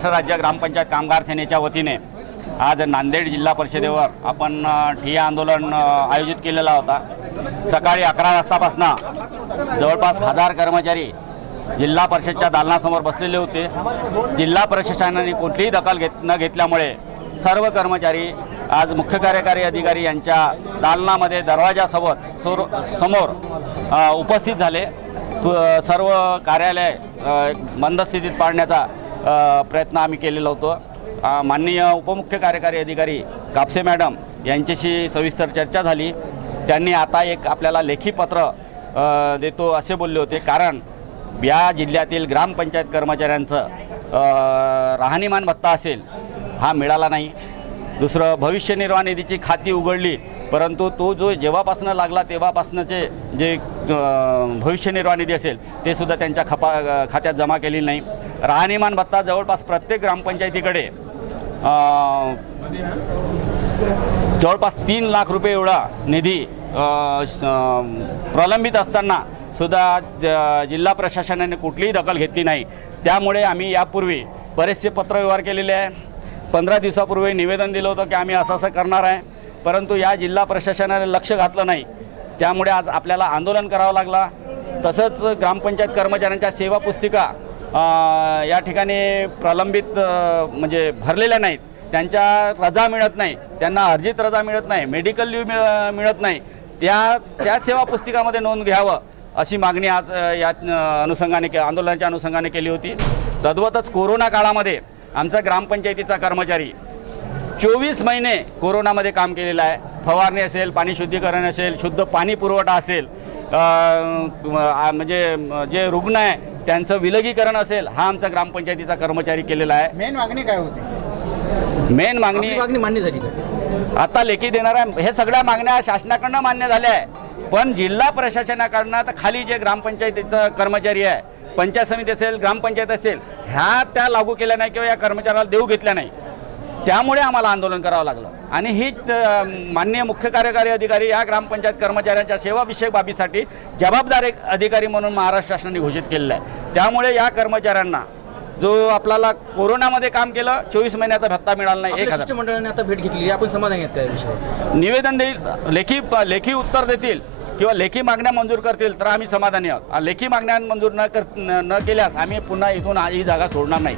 महाराष्ट्र राज्य ग्रामपंचायत कामगार सेनेच्या वतीने आज नांदेड जिल्हा परिषदेवर आपण ठिय्या आंदोलन आयोजित केलेला होता. सकाळी अकरा वाजतापासून जवळपास हजार कर्मचारी जिल्हा परिषदच्या दालनासमोर बसलेले होते. जिल्हा प्रशासनाने कुठलीही दखल घेत न घेतल्यामुळे सर्व कर्मचारी आज मुख्य कार्यकारी अधिकारी यांच्या दालनामध्ये दरवाजासोबत सोर समोर उपस्थित झाले. तु- सर्व कार्यालय बंद स्थितीत पाडण्याचा प्रयत्न आम्ही केलेला होतो. माननीय उपमुख्य कार्यकारी अधिकारी कापसे मॅडम यांच्याशी सविस्तर चर्चा झाली. त्यांनी आता एक आपल्याला लेखी पत्र देतो असे बोलले होते. कारण या जिल्ह्यातील ग्रामपंचायत कर्मचाऱ्यांचं राहणीमान भत्ता असेल हा मिळाला नाही. दुसरं भविष्य निर्वाह निधीची खाती उघडली. परंतु तो जो जेव्हापासनं लागला तेव्हापासूनचे जे भविष्य निर्वाह निधी असेल ते सुद्धा त्यांच्या खपा खात्यात जमा केलेली नाही. राहणीमान भत्ता जवळपास प्रत्येक ग्रामपंचायतीकडे जवळपास तीन लाख रुपये एवढा निधी श- प्रलंबित असताना सुद्धा ज- जिल्हा प्रशासनाने कुठलीही दखल घेतली नाही. त्यामुळे आम्ही यापूर्वी बरेचसे पत्रव्यवहार केलेले आहे. पंधरा दिवसापूर्वी निवेदन दिलं होतं की आम्ही असं असं करणार आहे. परंतु या जिल्हा प्रशासनाने लक्ष घातलं नाही. त्यामुळे आज आपल्याला आंदोलन करावं लागला. तसंच ग्रामपंचायत कर्मचाऱ्यांच्या सेवा पुस्तिका या ठिकाणी प्रलंबित म्हणजे भरलेल्या नाहीत. त्यांच्या रजा मिळत नाही. त्यांना अर्जित रजा मिळत नाही. मेडिकल लिव्ह मिळ मिळत नाही. त्या त्या सेवा पुस्तिकामध्ये नोंद घ्यावं अशी मागणी आज या अनुषंगाने के आंदोलनाच्या अनुषंगाने केली होती. तद्वतच कोरोना काळामध्ये आमचा ग्रामपंचायतीचा कर्मचारी चोवीस महिने कोरोनामध्ये काम केलेलं आहे. फवारणी असेल पाणी शुद्धीकरण असेल शुद्ध पाणी पुरवठा असेल म्हणजे जे रुग्ण आहे त्यांचं विलगीकरण असेल हा आमचा ग्रामपंचायतीचा कर्मचारी केलेला आहे. मेन मागणी काय होती? मेन मागणी मागणी मान्य झाली आता लेखी देणार आहे. हे सगळ्या मागण्या शासनाकडनं मान्य झाल्या आहे. पण जिल्हा प्रशासनाकडनं तर खाली जे ग्रामपंचायतीचं कर्मचारी आहे पंचायत समिती असेल ग्रामपंचायत असेल ह्या त्या लागू केल्या नाही किंवा या कर्मचाऱ्याला देऊ घेतल्या नाही. त्यामुळे आम्हाला आंदोलन करावं लागलं. आणि हीच अ, माननीय मुख्य कार्यकारी अधिकारी या ग्रामपंचायत कर्मचाऱ्यांच्या सेवाविषयक बाबीसाठी जबाबदार एक अधिकारी म्हणून महाराष्ट्र शासनाने घोषित केलेलं आहे. त्यामुळे या कर्मचाऱ्यांना जो आपल्याला कोरोनामध्ये काम केलं चोवीस महिन्याचा भत्ता मिळाला नाही एक शिष्टमंडळाने आता भेट घेतली आपण समाधानी आहेत का या विषयावर? निवेदन देईल लेखी लेखी उत्तर देतील किंवा लेखी मागण्या मंजूर करतील तर आम्ही समाधानी आहोत. लेखी मागण्या मंजूर न कर न न केल्यास आम्ही पुन्हा इथून ही जागा सोडणार नाही.